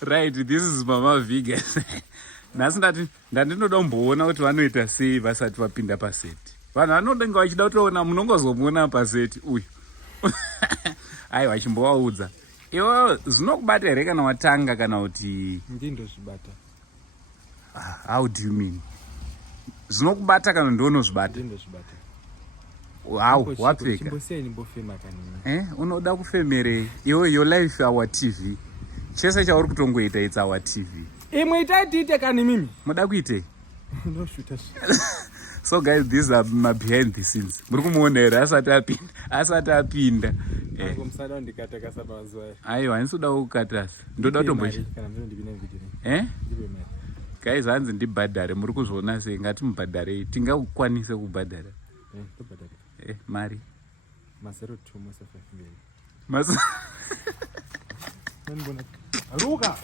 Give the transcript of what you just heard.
Right, this is Mama Vegas. Nhasi ndandinoda kumboona kuti vanoita sei vasati vapinda paseti. Vanhu vanodanga vachida kutoona munongozomuona paseti uyu. Aiwa chimbovaudza. Iwo zvinokubata here kana watanga kana kuti ndindozvibata. How do you mean? Zvinokubata kana ndonozvibata? Ndindozvibata. Wow, wapfeka. Chimbosei nimbofema kanini. Unoda kufemerei? Iwe your life our TV. Chese chauri kutongoita it's our TV. Imwe itaitiite kani mimi? Muda kuitei? No shoot. So guys, these are my behind the scenes. Muri kumuona here asati apinda. Ngomsana ndikata kasaba mazuva. Aiwa, ndinoda kukatasa. Ndoda kutombochi. Kana mimi ndipine video. Ndibe mari. Guys, hanzi ndibhadhare, muri kuzviona sei? Ngatimubhadharei, tingakwanise kubhadhara. Tobhadhara. Mari. Masero 2 masa 5 mberi. Masa. Nani bona? Ruka.